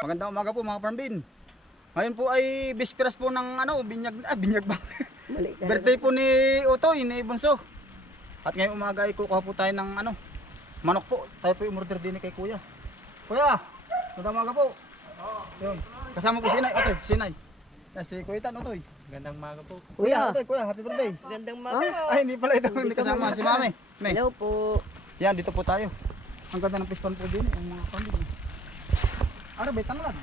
Magandang umaga po mga farmbin. Ngayon po ay bisperas po ng ano, binyag, ah, binyag ba? Birthday po ni Utoy, ni Bunso. At ngayong umaga ay kukuha po tayo ng ano, manok po. Tayo po yung umorder din kay Kuya. Kuya, magandang umaga po. Yun. Kasama po si Inay, Utoy, si Inay. Yan, si Kuya Tan, Utoy. Gandang maga po. Kuya. Utoy, Kuya, happy birthday. Gandang Ah, maga po. Ay, hindi pala ito, hindi kasama si Mami. May. Hello po. Yan, dito po tayo. Ang ganda ng pispan po din, ang mga farmbin. Ano ba, tanglad?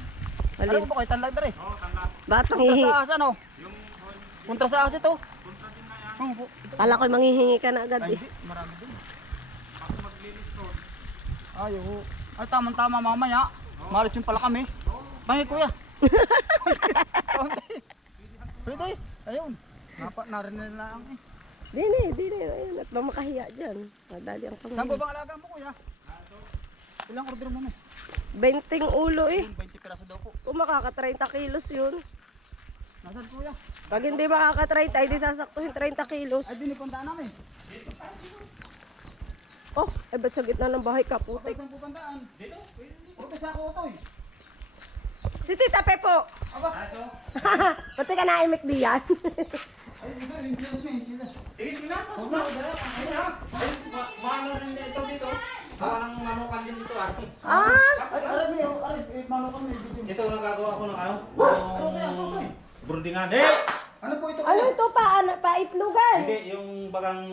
Ano Mali. po ba kayo, tanglad na rin? Batang Kontra sa asa, no? Kontra sa asa ito. Oo po. Kala ko manghihingi ka na agad Ay, eh. hindi. Marami din. Ay, oo. Ay, tamang-tama mamaya. Malit yung pala kami. Bangi, kuya. Pwede. Ayun. Napa, narinig na lang eh. Dini, dini. Ayun, at mamakahiya dyan. Madali ang Saan ba bang alaga mo, kuya? Ilang order mo na? Benting ulo eh. Yun, 20 piraso daw po. Kung makaka 30 kilos yun. Nasaan, kuya? Pag hindi makaka 30, hindi sasaktuhin 30 kilos. Ay, dinipuntaan namin. Oh, eh ba't sa gitna ng bahay ka, Ay, putik? saan pupuntaan? Dito. Puro sa ako, Otoy. Si Tita Pepo! Aba. Pati ka naimik diyan. Ay, ito, yung chiles mo, yung chiles. Sige, sige na. Huwag na. Sige na. Ay, ma- maano rin ito dito. Parang manukan din ito ah. Ay, aray mo, aray, eh, mano kami, video. Ito nagagawa ko ng ano? Ano kaya, Otoy? Brudingan. Eh! Ano po ito? Ano ito pa? Ano, paitlugan? Hindi, yung bagang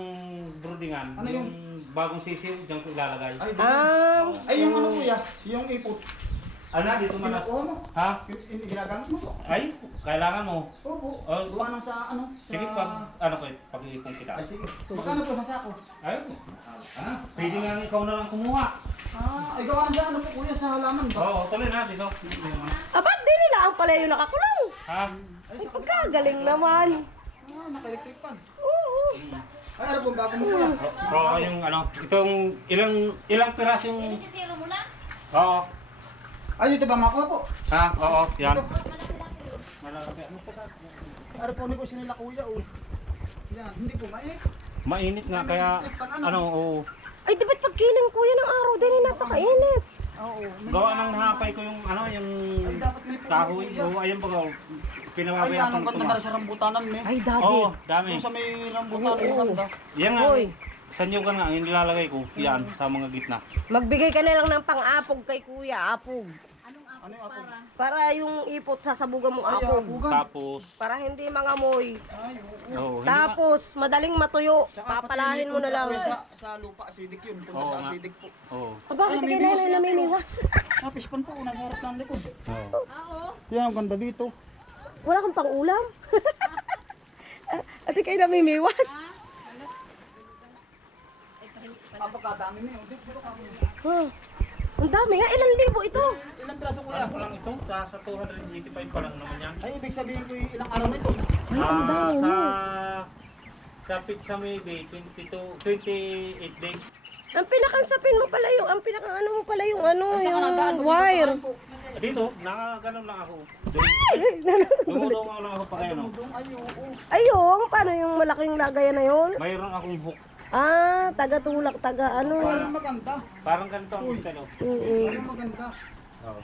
brudingan. Ano yung bagong sisiw, diyan ko ilalagay. Ay. Ah, Ay, yung ano kuya, yung ipot. Ano dito manas. Kinukuha mo. Ha? Yung Ginagamit mo. Ay, kailangan mo. Opo. Oh. Gawa nang sa ano? Sa... Sige, pag, ano ko, pag-iipon kita. Ay, sige. Magkano po sa sako? Ay, ano? Pwede nga ikaw na lang kumuha. Ah, ay gawa sa ano po kuya, sa halaman ba? Oo, tuloy na, dito. Ano. abat din nila ang pala yung nakakulong. Ha? Ay, Ay, sa pagkagaling naman. Ah, naka-electric pan. Oo. Ay, ano po, bago mo kuya? Oo, yung ano, itong ilang ilang piras yung Sisiro mo na? Oo. Ay, dito ba makuha po? Ha? Oo, yan. Ito. Ano po ni ko sinila kuya, oh. Yan, hindi po mainit. Mainit nga kaya ano, oo. Ay, di ba't pagkiling kuya ng araw din, eh, napakainit. Oo. Gawa nang hapay ko yung ano, yung dapat kahoy. Oo, ayun baga. Ay, Pinababayaan anong ko ganda na rin sa rambutanan, me. Ay, daddy. Oo, dami. Yung sa may rambutan, ang ganda. Yan nga. Hoy. Sa nyugan nga, yung nilalagay ko, yan, sa mga gitna. Magbigay ka na lang ng pang-apog kay kuya, apog. Ano yung ako? Para yung ipot sasabugan mo Ay, apog. Tapos, Para hindi mangamoy. Ay, oo. oo, hindi ba? Tapos, madaling matuyo. Tsaka pati Papalahin may mo na lang. po Sa, sa lupa, acidic yun. Punta Oo sa nga. acidic po. Oo. Ah, bakit Ano, ka may na bigas na yata namimiwas? Tapos pan po, nasa harap ng likod. Oo. Oo. Yan, ang ganda dito. Wala kang pang-ulam? Ate kayo namimiwas? Napakadami na yun. Dito. Huh. Ang dami nga, ilang libo ito? Ilang piraso? Ano pa lang ito? Sa 285 pa lang naman yan. Ay, ibig sabihin ko yung ilang araw nito. Ay, ang Ah, dami. sa sa pizza maybe 22 28 days. Ang pinakansapin mo pala yung, ang pinaka ano mo pala yung ano, Ay, saan ka nadaan? yung dito wire. Dito, nakaganon lang ako. Dumudungaw lang ako pa kayo. No? Dumudong, ay, oo. Ayun, paano yung malaking lagayan na yun? Mayroon akong hook. Ah, taga-tulak, taga ano. Parang maganda. Parang ganito ang. Ano? Mm-mm. Parang maganda. Oo.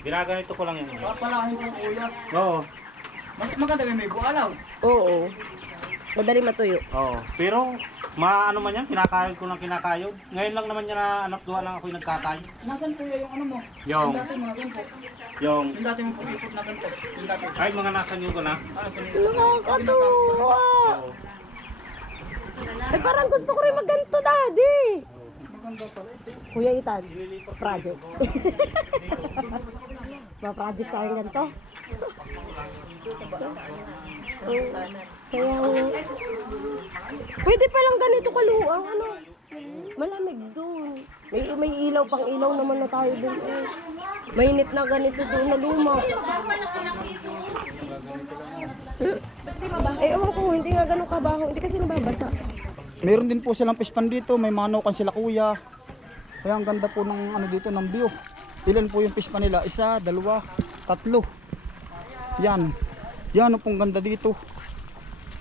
Ginaganito ko lang yan. Papalahin ko kuya. Oo. Mag- Maganda may may bualaw. Oo. Madali matuyo. Oo. Pero, maano man yan, kinakayod ko lang kinakayod. Ngayon lang naman yan na anak duha lang ako yung nagkakayod. Nasaan kuya yung ano mo? Yung, Yung dati mga ganito. yung, Yung dati mo pag-ipot na ganito. Yung dati. ay mga nasa niyo ko na. Ah, sa Nakakatuwa. Oo. Ay, parang gusto ko rin magganto, daddy. Kuya Itan, project. Ma-project tayong ganito. Kaya, pwede palang ganito kaluang, ano? Malamig doon. May, may ilaw pang ilaw naman na tayo doon. Eh. Mainit na ganito doon na luma. Eh, ewan ko, hindi nga ganun kabaho. Hindi kasi nababasa. Meron din po silang pispan dito, may manokan sila kuya. Kaya ang ganda po ng ano dito ng view. Ilan po yung pispan nila? Isa, dalawa, tatlo. Yan. Yan oh, pong ganda dito.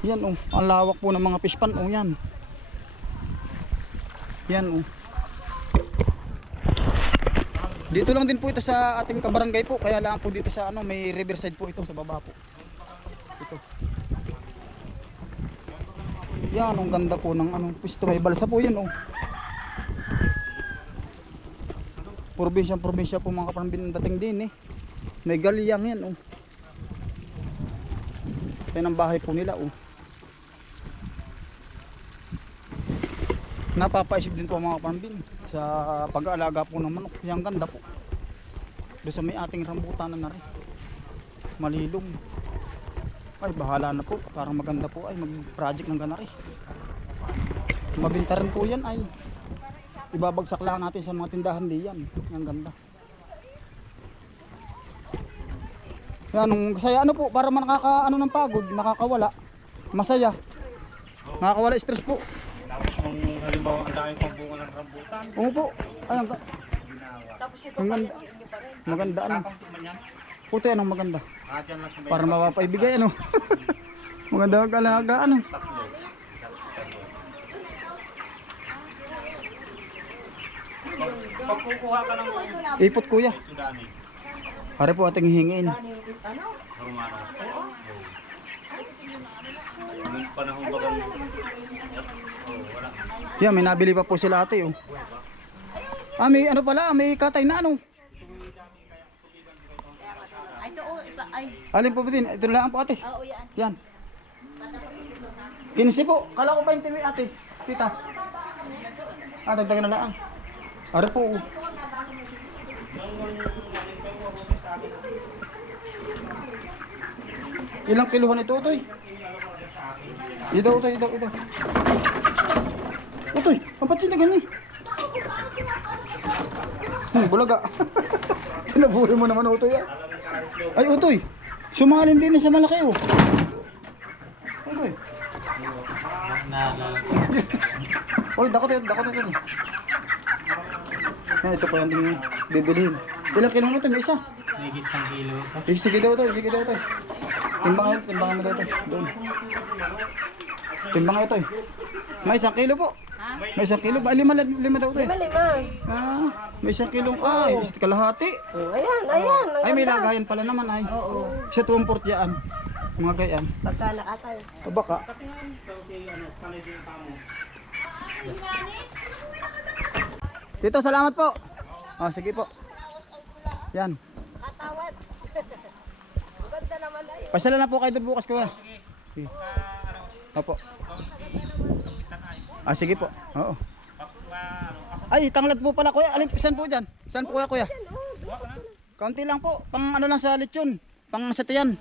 Yan oh, ang lawak po ng mga pispan oh yan. Yan oh. Dito lang din po ito sa ating kabarangay po. Kaya lang po dito sa ano, may riverside po ito sa baba po. Ito. Yan, ang ganda po ng ano, pwesto. May balsa po yan oh. Probinsya, probinsya po mga kaparambin ang dating din eh. May galiyang yan oh. Yan ang bahay po nila oh. Napapaisip din po mga kaparambin sa pag-aalaga po ng manok. Yan ganda po. Doon sa may ating rambutan na rin. Malilong. Ay, bahala na po. Parang maganda po ay mag-project ng ganari. Mabinta rin po yan ay ibabagsak lang natin sa mga tindahan di yan. Yan ganda. Yan, nung saya ano po, para man nakaka ano ng pagod, nakakawala. Masaya. Nakakawala stress po. Tapos kung halimbawa ang dami pang bunga ng rambutan, Oo po. Ay, ang Tapos ito Ang pala, ganda. hindi pa rin. maganda ano. Yan ang maganda. Ah, dyan lang sa may Para mapapaibigay ano. maganda ang alaga ano. tatlo. Pag, pag kukuha ka ng Ipot kuya. sudani, Pare po ating hingin. Romano. Oo. Nung panahon bagang oh, wala. Yan, may nabili pa po sila ate oh. Ah, may ano pala, may katay na ano. Ay, ito, oh, iba, ay, Alin po ba din? Ito lang po ate. oo, yan. Yan. 15 po. Kala ko 20 may ate. Tita. Ah, dagdagan na lang. Are po. oh. Ilang kiluhan ito, Utoy? Ito, Utoy, ito, ito. Utoy, yun na ganun? Hmm, bulaga. Tinaburi mo naman, Utoy, ah. Ay, Utoy. Sumalin din sa malaki, oh. Utoy. Oy, dakot yun, dakot yun. Yan, ito pa yung ating bibilihin. Ilang kilo na ito? May isa? Higit sang kilo ito. Eh, sige daw to, sige daw to. Timbangan, timbangan mo daw to. Doon. Timbangan ito eh. May isang kilo po. May isang kilo ba? Lima, lima daw to eh. Lima, lima. Ah, may isang kilong, ay, isa't kalahati. Oh, ayan, ayan. Ang Ay, may ganda. lagayan pala naman ay. Oo. Sa tuwang portyaan. Mga gayaan. Pagka nakatay. O baka. Dito, salamat po. Ah, sige po. Yan. Katawad. Maganda naman ay. Pasala na po kayo doon bukas kuya. Sige. Opo. Ah, sige po. Oo. Ay, tanglad po pala kuya. Alin, saan po dyan? Saan po kuya kuya? Kaunti lang po. Pang ano lang sa lechon. Pang sa tiyan.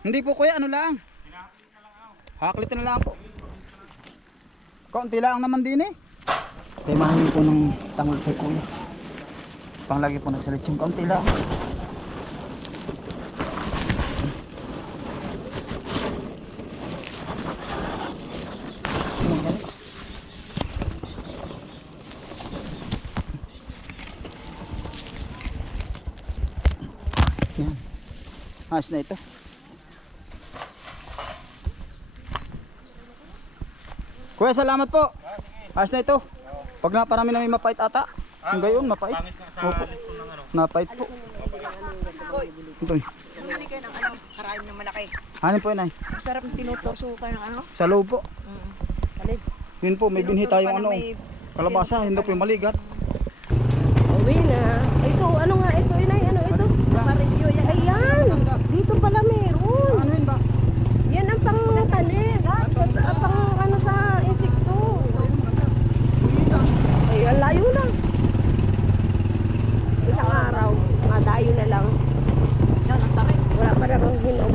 Hindi po kuya, ano lang. Haklit na lang po. Kaunti lang naman din eh. Timahin po ng tanglad kay kuya. Panglagi po na sa lechon. Kaunti lang. Yan. Ayos na ito. Kuya, salamat po. Ayos na ito. Pag naparami na may mapait ata. Yung gayon, mapait. Opo. ng ano. Napait po. Ito. eh. Kayo ng ano, karain ng malaki. Hanin po yun ay. Masarap yung tinutusukan ng ano. Sa loob po. Alin? Yun po, may binhi tayong Tinutusukan ano. ng may- Kalabasa, hindi po yung maligat. Uwi na. Ito, ano nga ito? Inay, ano ito? Parilyo yan. Ayan! Dito pala meron. Ano yun ba? Yan ang pang tanim. Ang pang ano sa insekto. Ay, ang layo na. Isang araw. Madayo na lang. Yan, ang tarik. Wala pa namang hinog.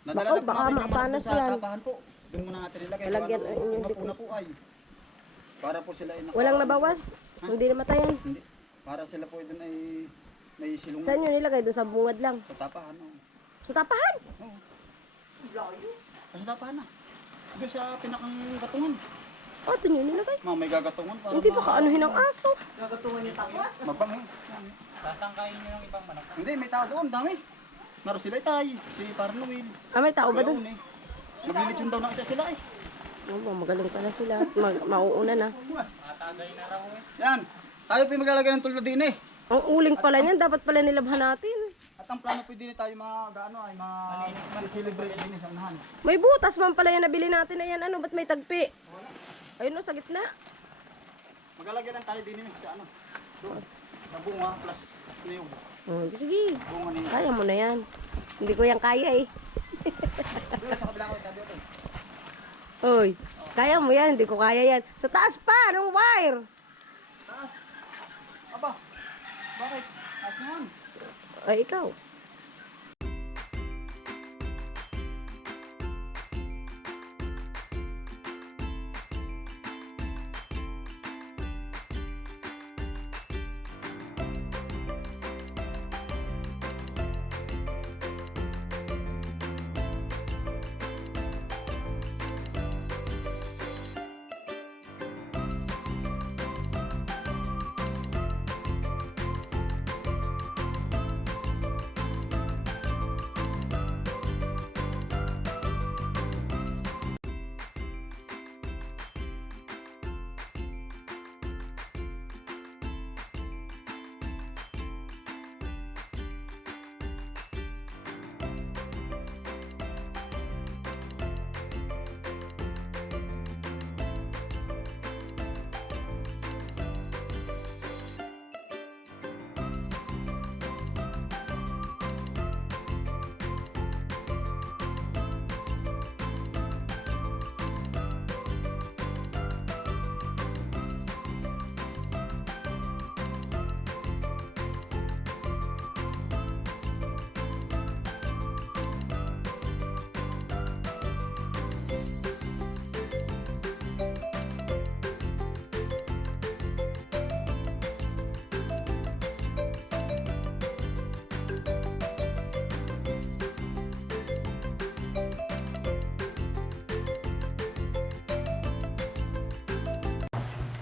Lalagyan po baka natin yung manok mapanas doon sa yan. po. Doon muna natin ilagay. Lalagyan ng- inyong mga diko. puna po ay. Para po sila ay naka- Walang nabawas? Hindi namatayan? Hindi. Para sila po ay doon ay may silungan. Saan nyo nilagay? Doon sa bungad lang. Sa tapahan. Oh. Sa tapahan? Oo. Sa tapahan na. Doon sa pinakang gatungan. O, doon nyo nilagay. Mga may gagatungan para Hindi ma- ba kaanuhin ang aso? Magpang eh. Sasangkain niyo ng ibang manok. Hindi, may tao doon. Dami. Naroon sila itay. Si Parnoel. Ah, may tao ba doon? Eh. Maglilitsyon daw na isa sila eh. Oo, magaling pala sila. Mag mauuna na. Yan. Tayo po yung maglalagay ng tulad din eh. Ang uling pala niyan, dapat pala nilabhan natin. At ang plano po din eh, tayo mag ano ay mag-celebrate din sa unahan. May butas man pala yan nabili natin. Ayan, ano, ba't may tagpi? Ayun o, sa gitna. Maglalagay ng tali din eh sa ano. Doon. Sa bunga plus niyog. Oh, sige, Bunga niyo. kaya mo na yan. Hindi ko yan kaya eh. Oy, kaya mo yan, hindi ko kaya yan. Sa taas pa, ng wire. Taas. Aba. Bakit? Taas naman. Ay, ikaw.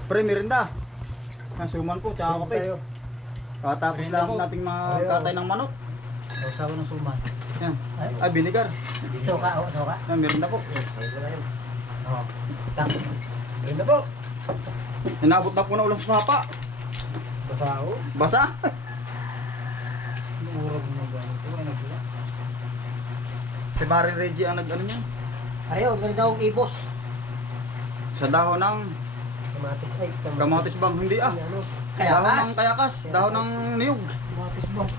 Pre, merinda. Nasuman po, tsaka kape. Katapos lang nating magkatay ng manok. Usawa ng suman. Yan. Ay, binigar. Suka, oh, suka. Yan, merinda po. Oh. Tang. Na po. Inabot na po na ulan sa sapa. Basao. Basa. Urog mo ba? Ito ay nagula. Si Mari Reggie ang nag-ano niya. Ayaw, ganito akong ibos. Sa dahon ng Kamatis ay kamatis. kamatis bang hindi ah. Ano? Dahon Kayakas. ng kayakas, dahon ng niyog. Kamatis ba?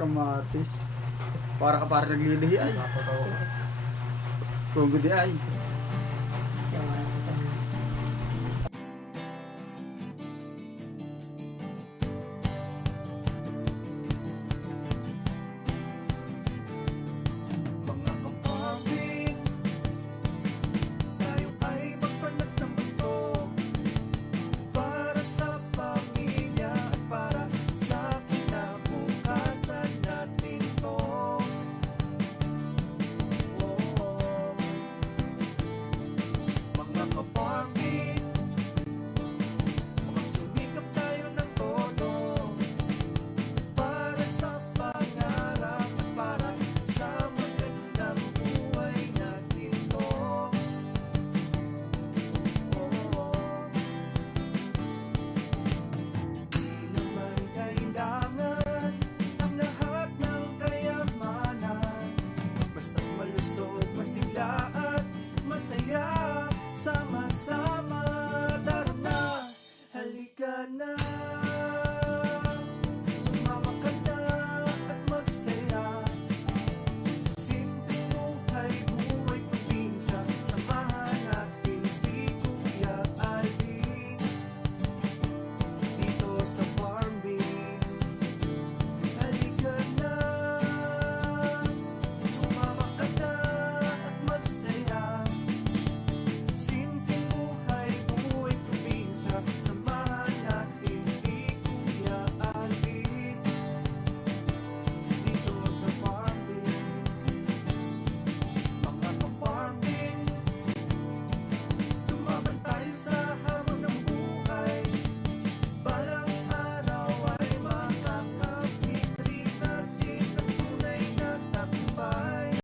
Kamatis. Para ka para naglilihi ay. Kung di ay. Masaya at masaya. Sama-sama Tara na. Halika na.